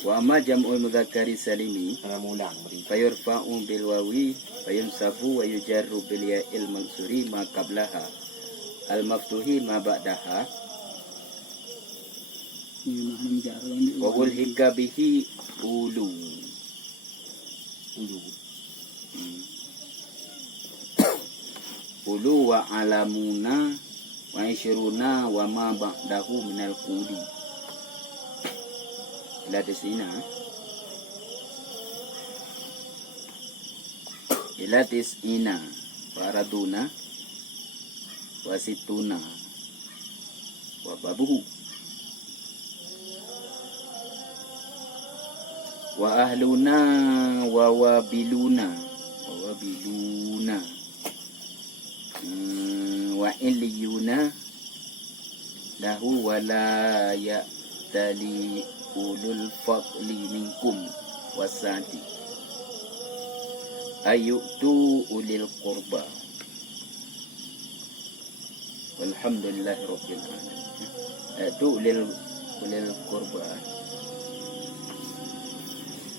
Wa amma jam'ul mudzakkari salimi Mulang fayurfa'u bil wawi fayunsabu wa yujarru bil ya'il mansuri ma qablaha al maftuhi ma ba'daha wa ulhika bihi ulu. Ulu wa alamuna wa isyruna wa ma ba'dahu minal qudi. Ila tisina. Ila tisina faraduna wa situna wa babuhu wa ahluna wa wabiluna wa illiyuna lahu wala ya'tali ulul fadli minkum wasati ayyutu ulil qurba. Walhamdulillahi rabbil alamin. Itu ulil qurba.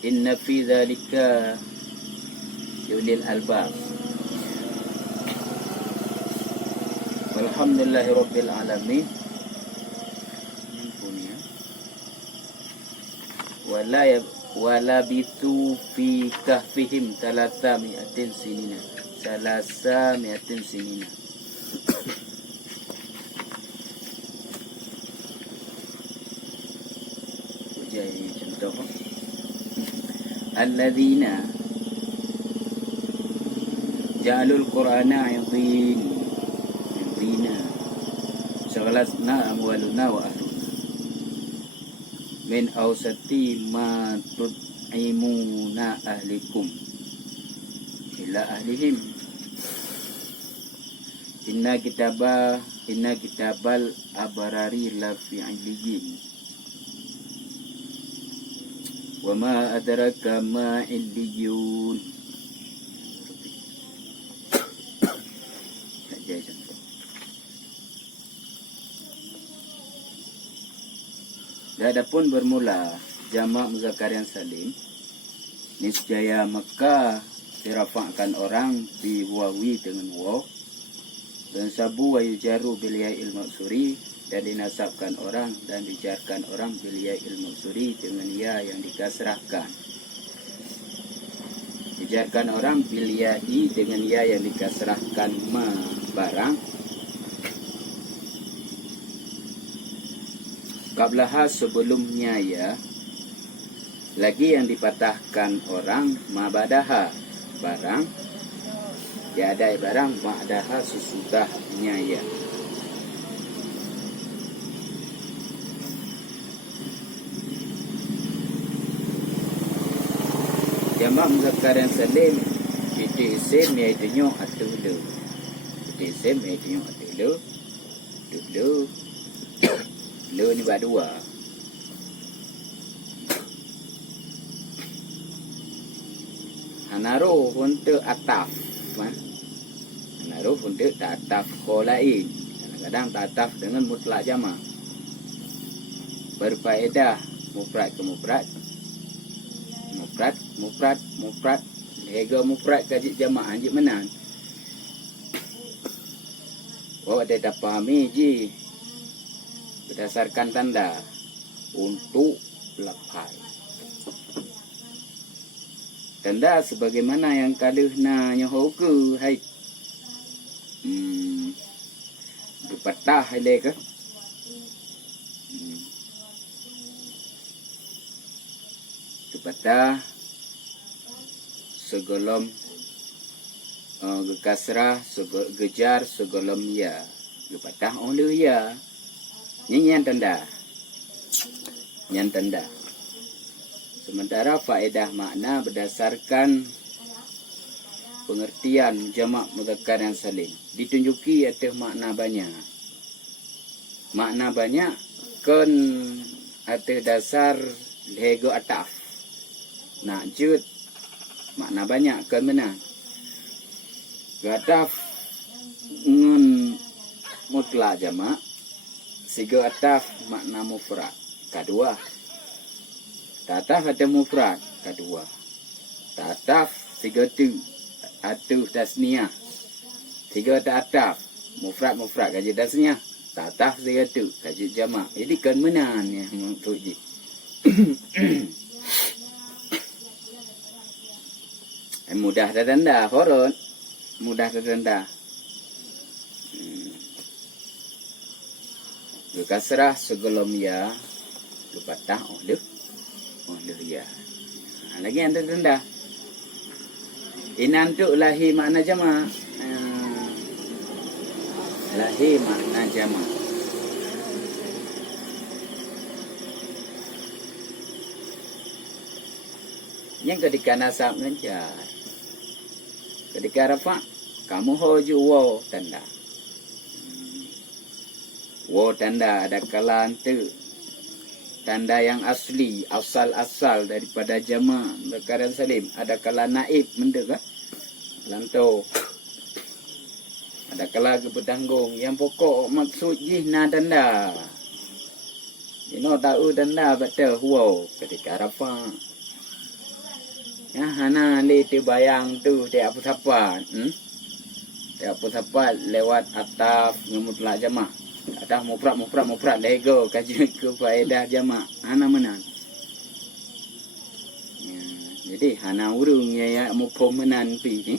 Inna fi dzalika ulil albab. Walhamdulillahi rabbil alamin. Wala bitu fi kahfihim salasa mi'atin sinina. Jadi contoh alladzina ja'alul qur'ana 'idhina shaghalatna amwaluna wa ahluna min awsati ma tud'imuna ahlikum ila ahlihim inna kitabal abarari la fi 'illiyin wa ma adraka ma 'illiyun. Adapun bermula jamak muzakkar yang salim, niscaya maka dirafa'kan orang bi wawi dengan waw dan sabu wa yujaru bil ya'il maksuri dan dinasabkan orang dan dijarkan orang bil ya'il maksuri dengan ya yang dikasrahkan. Dijarkan orang bil ya'i dengan ya yang dikasrahkan ma barang qablaha sebelumnya ya, lagi yang dipatahkan orang mabadaha barang tiada barang ma'daha sesudahnya ya. Jamak muzakkar yang salim itu isim iaitu nyu atau lu. Itu isim iaitu nyu atau lu. Lu ni buat dua. Hanaru untuk ataf. Hanaru untuk tak ataf kau lain. Kadang-kadang tak ataf dengan mutlak jamak. Berfaedah mufrad ke mufrad. Mufrad. Lega mufrad kajik jamak anjik menan. Oh ada tak pahami ji. Berdasarkan tanda untuk lapai. Tanda sebagaimana yang kaluhna nyoho ke hai. Berpatah hai ke? Berpatah segolom gekasrah gejar segolom ya. Berpatah oleh ya. Ini yang tanda. Sementara faedah makna berdasarkan pengertian jamak mudzakkar yang salim. Ditunjuki atas makna banyak. Makna banyak kan atas dasar lego ataf. Nak jut makna banyak kan mana? Ataf ngun mutlak jamak. Siga ataf makna mufrad. Kedua Tataf ada mufrad kedua. Tataf tiga tu. Atuh tasniah. Tiga tataf. Mufrad kaji tasniah. Tataf tiga tu. Kaji jamak. Jadi kan menan ya untuk ji. Mudah tertanda. Horot. Mudah tertanda. Kasrah sebelum ya. Patah oleh ya. Lagi yang tertanda. Inan tu lahi makna jamak. Lahi makna jamak. Yang ketika nasab ngejar. Ketika rafa, kamu hoju waw tanda. Waw tanda ada kalan tu. Tanda yang asli, asal-asal daripada jamak muzakkaran salim. Ada kala naib, mendek kan? Lanto. Ada kala bertanggung. Yang pokok maksud jihna tanda. Ino tahu tanda betul wow ketika rafa. Ya hana li tu bayang tu dia apa sapat. Dia apa sapat lewat ataf ngemutlak jamak. Ada mufrad lego kaji ke faedah jamak hana menan. Ya, jadi hana urung ya mufhum menan pi ni.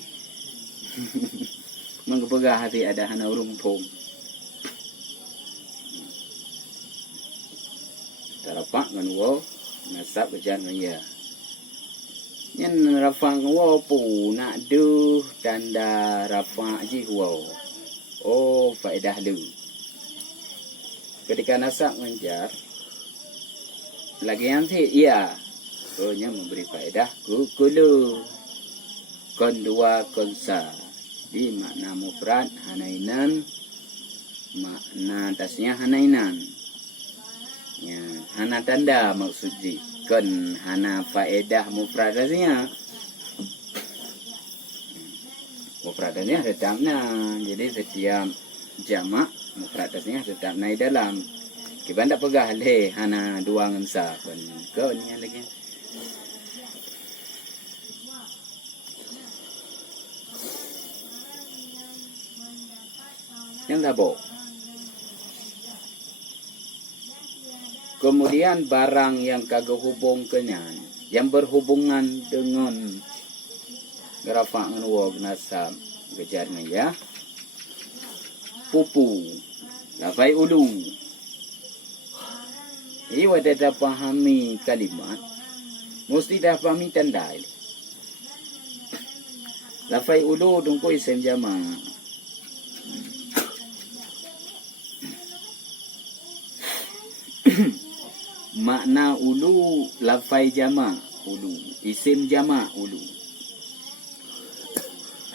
Mengepegah hati ada hana urung mufhum. Tarapak ngan wo nasab bejan ya. Yang rafa wo pu nak du tanda rafa ji wo. Oh faedah lu. Ketika nasab menjar lagi yang sih iya nya memberi faedah kulu kon dua konsa di makna mufrad hanainan makna tasnya hanainan ya hana tanda maksud di kon hana faedah mufrad tasnya mufradnya tetap jadi setiap jamak mufradnya tetap naik dalam. Kita tak pegah leh hana dua ngensa pun. Kau ni lagi. Yang labok. Kemudian barang yang kagak hubung kenyan, yang berhubungan dengan rafa' ngenuwa nasab kejarnya ya. Pupu, lafai ulu. Ini wadah dah pahami kalimat, mesti dah pahami tanda. Lafai ulu tunggu isim jamak. Makna ulu lafai jamak ulu, isim jamak ulu.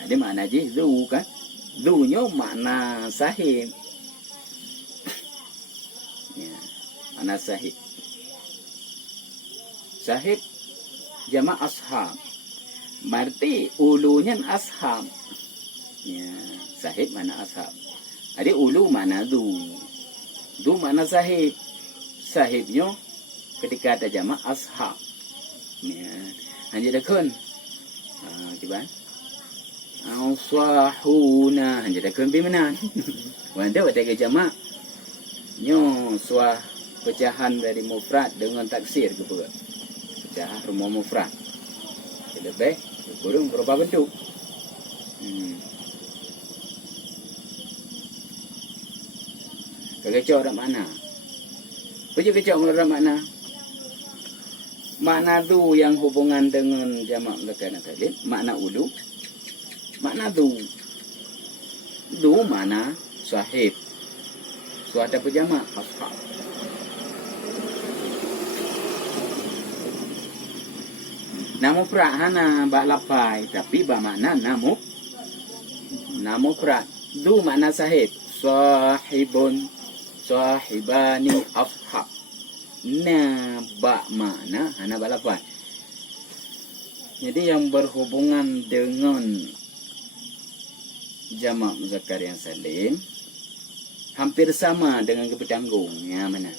Ada makna je zu kan? Dunya makna sahib. Ya, makna sahib. Sahib jamak ashab. Berarti ulunya ashab. Ya, sahib mana ashab. Jadi ulu mana du. Du mana sahib. Sahibnya ketika ada jamak ashab. Ya, hanya dah kun. Coba. Swahuna hanya dah kun bimanan. Wanda wadah jamak. Nyo swah pecahan dari mufrad dengan taksir ke apa? Pecahan rumah mufrad. Lebih kurang berapa bentuk? Kekecau ada mana? Kekecau ada mana? Makna du yang hubungan dengan jamak mudzakkar salim, makna ulu, makna du. Du mana sahib. Suatu pejamak ashab. Namu prahana bak lapai tapi ba makna namu prak. Du makna sahib. Sahibun, sahibani, ashab. Na ba makna hana bak lapai. Jadi yang berhubungan dengan jamak mudzakkar yang salim hampir sama dengan kepetanggung. Ya mana?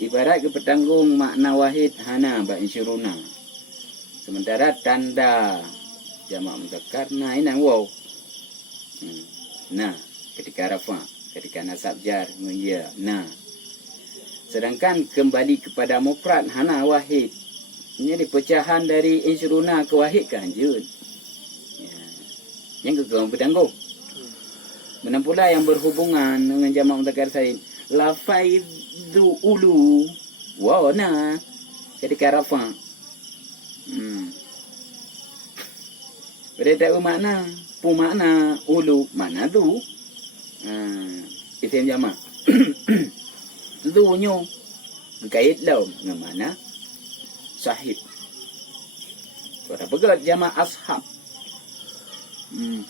ibarat ke petanggung makna wahid hana ba insyuruna. Sementara tanda jamak muzakkar na ina waw. Nah, ketika rafa, ketika nasab jar ya na. Sedangkan kembali kepada mufrad hana wahid. Ini pecahan dari insyuruna ke wahid ke anjun. Ya. Yang ke petanggung. Mana pula yang berhubungan dengan jamak muzakkar salim. Lafaizu ulu waw na ketika rafa. Pada tahu makna, makna ulu mana tu? Isim jamak. Tu nyo kait lau dengan mana sahib. Pada pegat jamak ashab.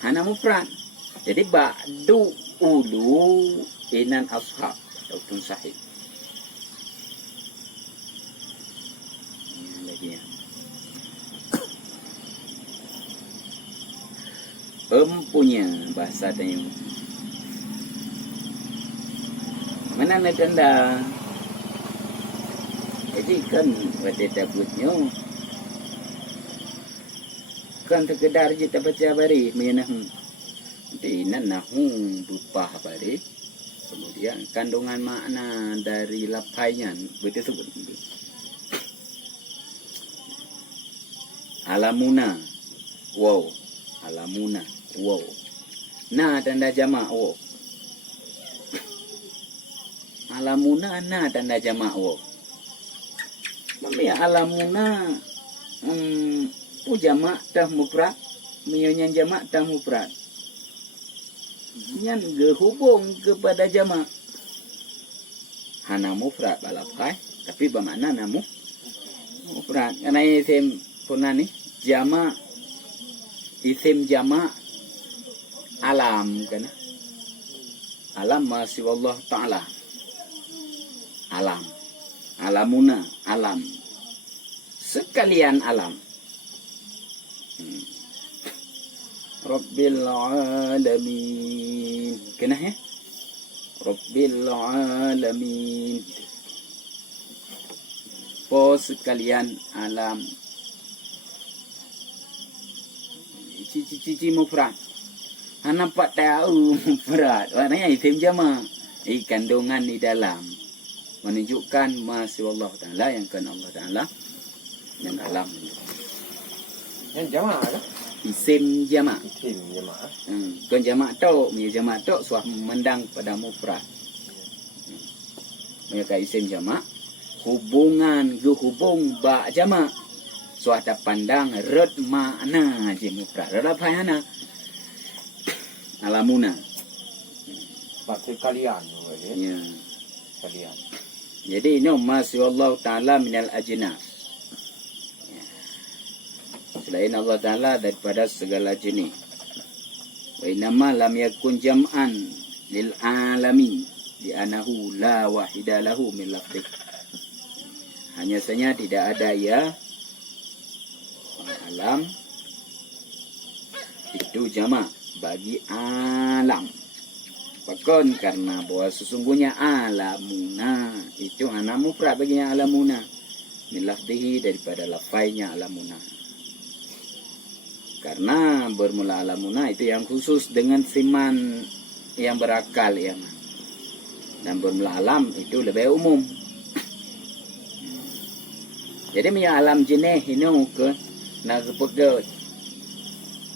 Hana mufrad. Jadi ba'du ulu inan ashab ataupun sahib. Ini lagi ya. Empunya bahasa Tayu. Mana nak tanda? Jadi kan pada tabutnya kan terkedar je tak baca bari menah. Di nahu berupa bari. Kemudian kandungan makna dari lapaian betul sebut. Alamuna. Wow. Alamuna. Wow. Na tanda jamak wow. Alamuna na tanda jamak wow. Mami alamuna jamak tah mufrad, miyonya jamak tah mufrad. Yang berhubung kepada jamak. Hana mufrad balapai, tapi bermakna namu mufrad. Karena isim puna ni jamak isim jamak alam kan. Alam masih Allah Ta'ala. Alam. Alamuna. Alam. Sekalian alam. Rabbil alamin. Kena ya? Rabbil alamin. Po sekalian alam. Cici mufrad. Nampak tahu mufrad. Maknanya isim jamak. Kandungan di dalam. Menunjukkan masih Allah Ta'ala yang kan Allah Ta'ala. Dan alam. Yang jamak lah. Isim jamak. Isim jamak. Kan jamak tok. Jamak tok suah memandang pada mufrad. Mereka isim jamak. Hubungan hubung ba jamak. Suatu pandang red makna je mufrad. Red apa yana? Alamuna. Pakai kalian. Ya. Kalian. Jadi ini masih Allah Ta'ala minal ajnas. Ya. Selain Allah Ta'ala daripada segala jenis. Wa inama lam yakun jam'an lil alami. Di anahu la wahidalahu min lafdik. Hanya saja tidak ada ya. Alam itu jamak bagi alam. Bahkan karena bahwa sesungguhnya alamuna itu hana mufrad baginya alamuna. Min lafdihi daripada lafainya alamuna. Karena bermula alamuna itu yang khusus dengan siman yang berakal yang. Dan bermula alam itu lebih umum. Jadi punya alam jenis ini ke nak kepegat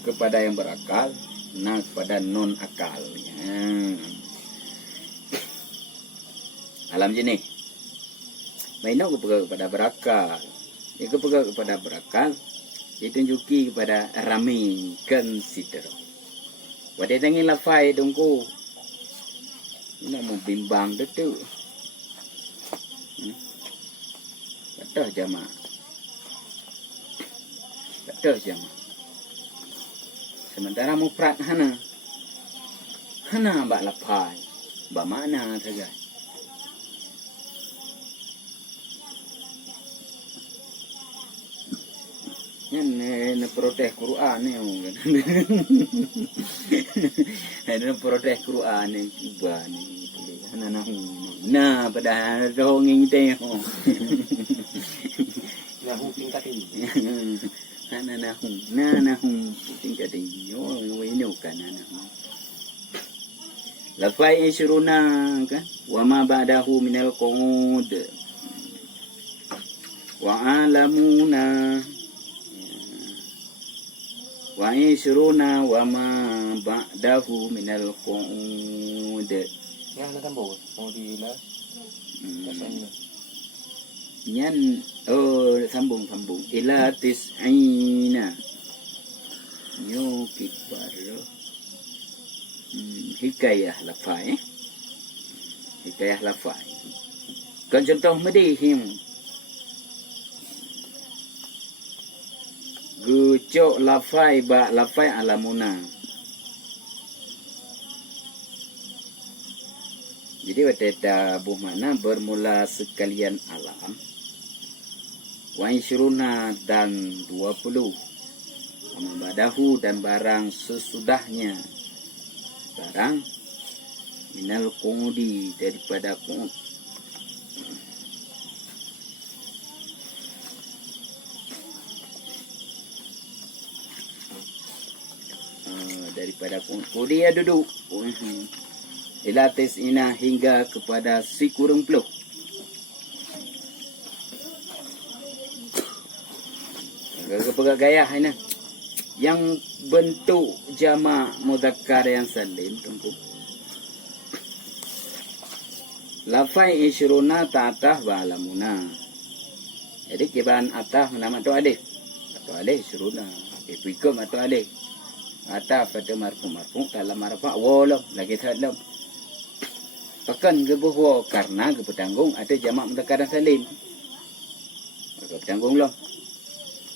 kepada yang berakal, nak kepada non akal. Alam jenis. Mainau kepegat kepada berakal. Ia kepegat kepada berakal. Ditunjuki kepada rami consider. Wadai tangi lafai dongku. Ini mau bimbang betul. Betul jamak. Betul jamak. Sementara mufrad hana. Hana bak lapai. Bak makna saja. Ini protes Quran ni mungkin. Ini protes Quran ni. Ubah ni. Hana nahu. Na pada dongeng teh. Nahu tingkat ini. Nahu tingkat ini. Oh, ini kan nahu. Lafai isyruna kan wa ma ba'dahu minal qud wa alamuna wa isyruna wa ma ba'dahu minal qud. Yang nak tambah mau dilas. Rasanya. Nyan sambung ila tis'ina yo kibar hikayah lafai kan contoh medihim gucok lafai alamuna. Jadi wadada buh mana bermula sekalian alam. Wa isyruna dan 20. Amabadahu dan barang sesudahnya. Barang minal qudi daripada qud. Daripada qud dia duduk. Ilatis ina hingga kepada si kurung peluh. Kepegang gaya ini. Yang bentuk jamak mudzakkar yang salim tunggu. Lafai isyruna ta'atah wa alamuna. Jadi kibaran atah nama tu alih. Atau alih isyruna. Ikum atau alih. Atah pada marfu dalam marfu walau lagi salam. Pakan gebuh karena gepetanggung ada jamak mudzakkar yang salim. Gepetanggung lah.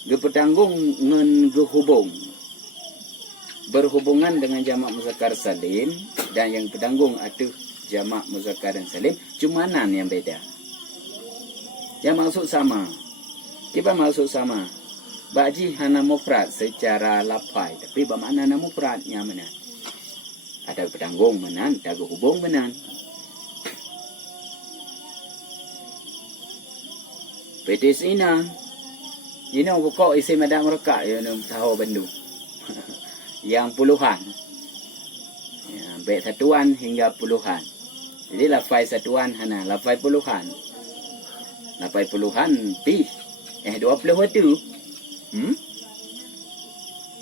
Gepetanggung ngen gehubung berhubungan dengan jamak muzakkar salim dan yang petanggung ada jamak muzakkar dan salim cumanan yang beda. Yang maksud sama. Kita maksud sama. Baji hana mufrad secara lafai tapi bermakna hana mufradnya mana? Ada petanggung menan, ada gehubung menan. Petis ina ini pokok isi madak mereka yang tahu bendu. Yang puluhan. Ya, baik satuan hingga puluhan. Jadi lafai satuan hana, lafai puluhan. Lafai puluhan pi 20 waktu.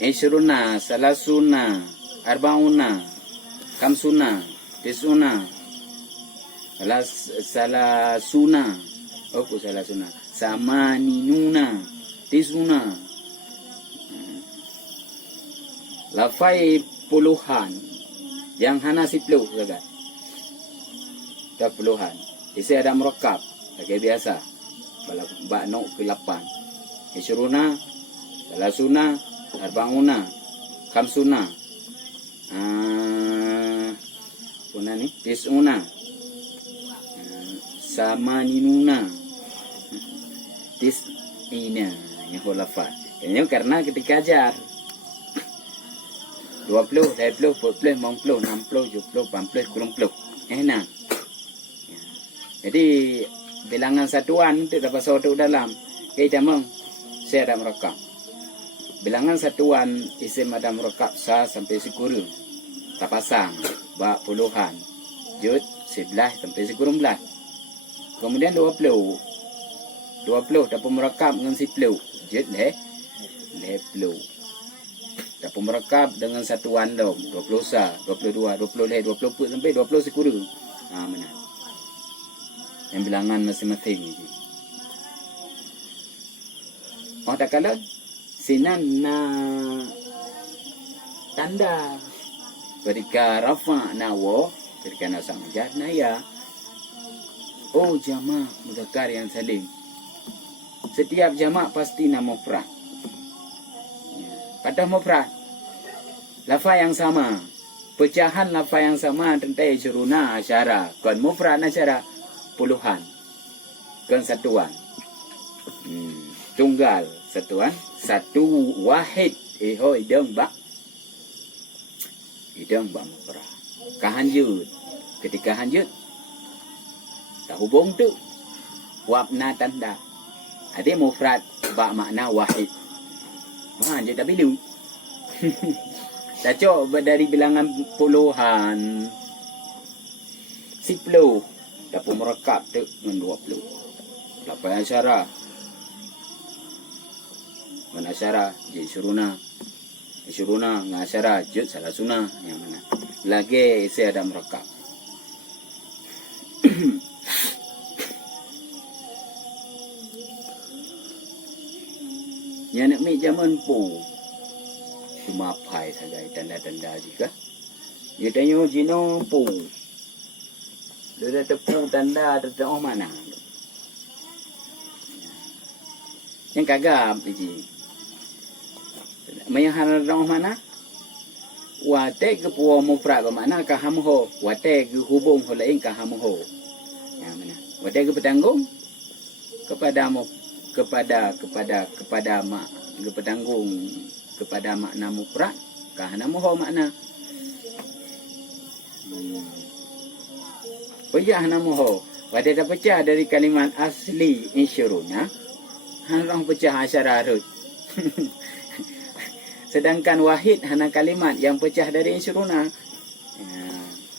Isyruna, salasuna, arbauna, kamsuna, tisuna. Salasuna. Salasuna. Samaninuna. Tisuna. Lafai puluhan. Yang hana 10 saja. Dah puluhan. Isi ada merekap. Sebagai biasa. Bak nok ke 8. Isyruna. Salasuna. Arbauna. Khamsuna. Puna ni. Tisuna. Samaninuna. Tisina. Yang hulafat. Ini karena ketika ajar 20, 20, 40, 50, 60, 70, 80, 90. Enak. Jadi bilangan satuan itu dapat satu dalam. Kita meng saya ada merekap. Bilangan satuan isim ada merekap sa sampai sekurang. Tak pasang. Bak puluhan. Jut 11 sampai sekurang belas. Kemudian 20 dapat merekap dengan 10. Jut leh 10. Dapat merekap dengan satuan dom 20 sa, 22, 20 leh, 20 put sampai 20 sekurang. Mana? Yang bilangan masing-masing ni. Tak kala sinan na tanda ketika rafa nawo ketika nak sama jad naya. Oh jamak mudzakkar yang salim. Setiap jamak pasti nama mufrad. Pada mufrad lafaz yang sama. Pecahan lafaz yang sama tentang isyruna asyara. Kon mufrad asyara puluhan. Kon satuan. Tunggal satuan. Satu wahid. Idang bak. Idang bak mufrad. Kehanjut. Ketika hanjut Tak hubung tu. Wabna tanda. Ada mufrad ba makna wahid. Dia tak bilu. Tak cok dari bilangan puluhan. 10. Dapat merekap tu dengan 20. Lapan asyara. Mana asyara? Jadi suruna. Suruna dengan asyara. Jud salah sunah. Yang mana? Lagi saya ada merekap. Yang nak ambil zaman pun cuma apai saja tanda-tanda juga. Dia tanya Jino pun. Dia dah tepu tanda tertengah mana. Yang kagam Ji. Mayang harang mana? Wate ke puwa mufrad bermakna ka hamho. Wate ke hubung holain ka hamho. Yang mana? Wate ke petanggung kepada mak ke petanggung kepada makna mufrad ka hamho makna. Pecah hamho. Wate dah pecah dari kalimat asli insyuruna. Harang pecah asyararut. Sedangkan wahid hana kalimat yang pecah dari insyuruna.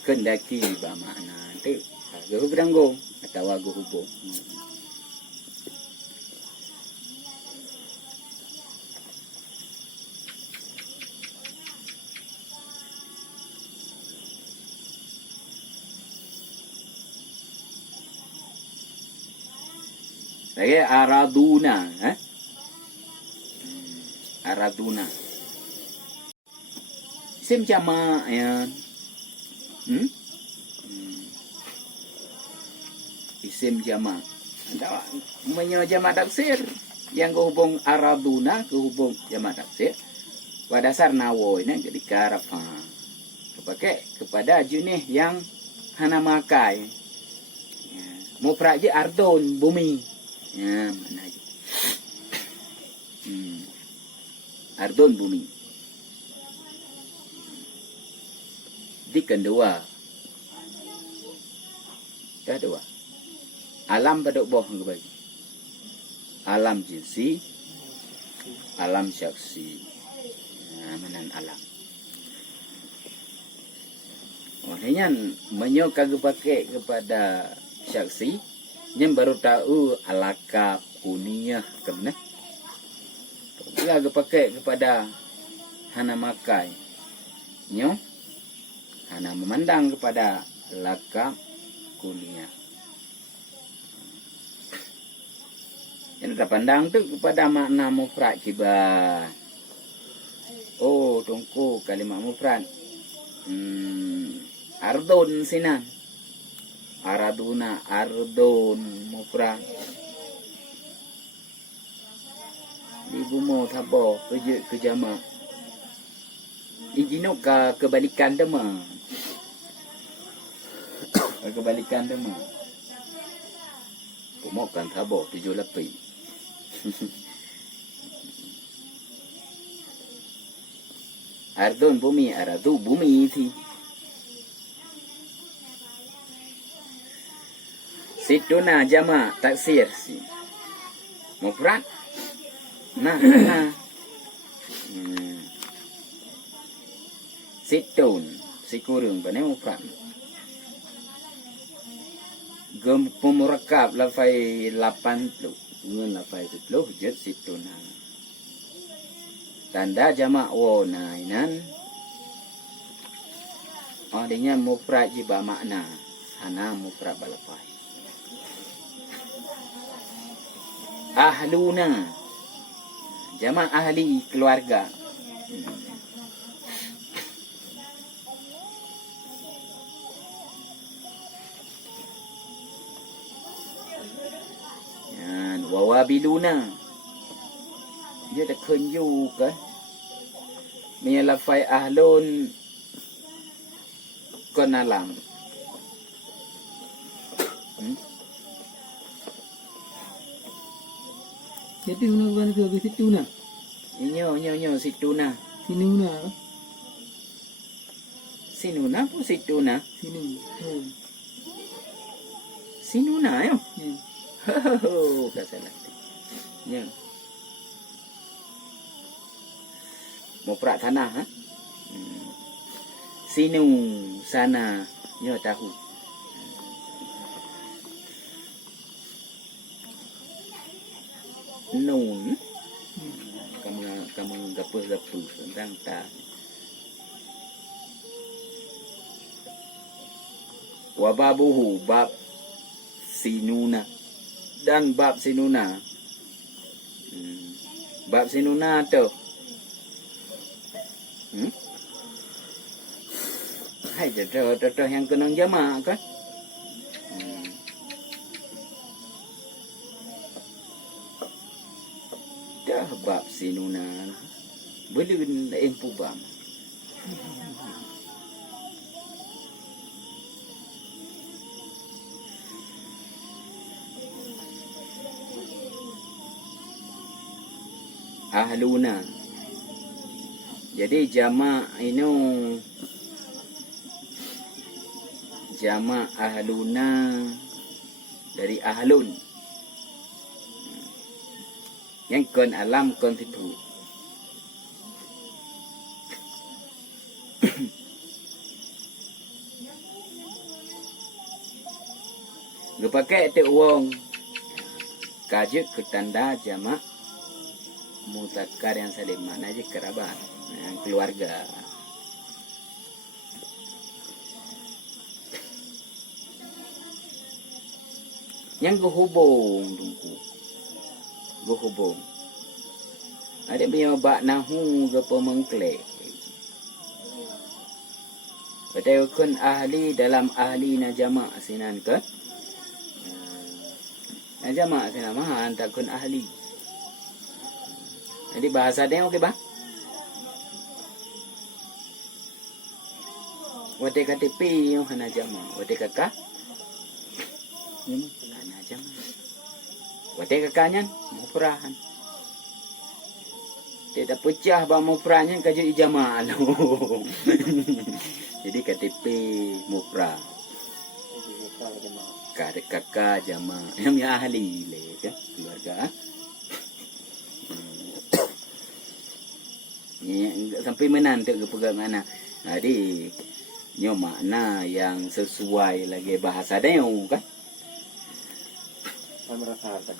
Kendaki bermakna tu. Gahu beranggung atau wagu hubung. Lagi araduna. Araduna. Isim jamak ya. Isim jamak. Menyo jamak taksir yang kehubung araduna kehubung jamak taksir. Pada dasar nawo ini ketika rafa. Pakai kepada jenis yang hana makai. Mufrad je ardun bumi. Ya, mana aja. Ardun bumi. Di kedua. Dah dua. Alam pada boh bagi. Alam jinsi, alam syaksi. Manan alam. Maknanya menyo kagak pakai kepada syaksi, yang baru tahu alakab kuniyah kena. Dia agak pakai kepada hana makai. Nyo hana memandang kepada lakab kuniyah. Yang kita pandang tu kepada makna mufrad kibar. Oh, tungku kalimat mufrad. Ardun sinan. Araduna, ardun, mufrad. Ibu mau tabo kerja kejama. Ijino ka kebalikan dema. Kebalikan dema. Pomokan tabo 7 lebih. Ardun bumi, aradu bumi sih. Situna jama taksir si. Mufrad. Nah. Situn. Sikurung pada mufrad. Gem pemurakab lafai 80. Ngun lafai 10 jet situna. Tanda jama wona inan. Adanya mufrad jiba makna. Hana mufrad balafai. Ahluna. Jamak ahli keluarga. Yan, wawabiluna. Dia dah kunju kan? Ni lafai ahlun konalam. Situ nak bukan ke situ nak. Nyo situna. Sini nak. Sinuna pun situna. Sini. Sinuna yo. Hmm. Ho, kasalah. Ya. Mau perak tanah ha? Sinu sana nyo tahu. Nun kamu gapuh-gapuh tentang ta. Wababuhu bab sinuna dan bab sinuna. Bab sinuna tu. Hai jodoh yang kenang jama kan? Dah bab sinuna. Belum lain pubam. Ahluna. Jadi jamak ini jamak ahluna dari ahlun. Yang kon alam kon situ. Gak pakai te uang kajuk ke tanda jamak muzakkar yang saling mana aja kerabat, keluarga. Yang guhubung tungku, guhubung. Ada punya bak nahu ke pemengklek. Betul kun ahli dalam ahli na jamak sinan ke? Na jamak sinan mahan tak kun ahli. Jadi bahasa dia okey bah? Wate KTP yang hana jama, wate kakak. Hana jama. Wate kakaknya mufrahan. Tidak pecah bah mufrahnya kaju ijama lo. Jadi KTP mufrah. Kakak jama, yang ahli le kan keluarga. Sampai menanti ke pegangan. Jadi nyo makna yang sesuai lagi bahasa dia kan. Saya merasa tak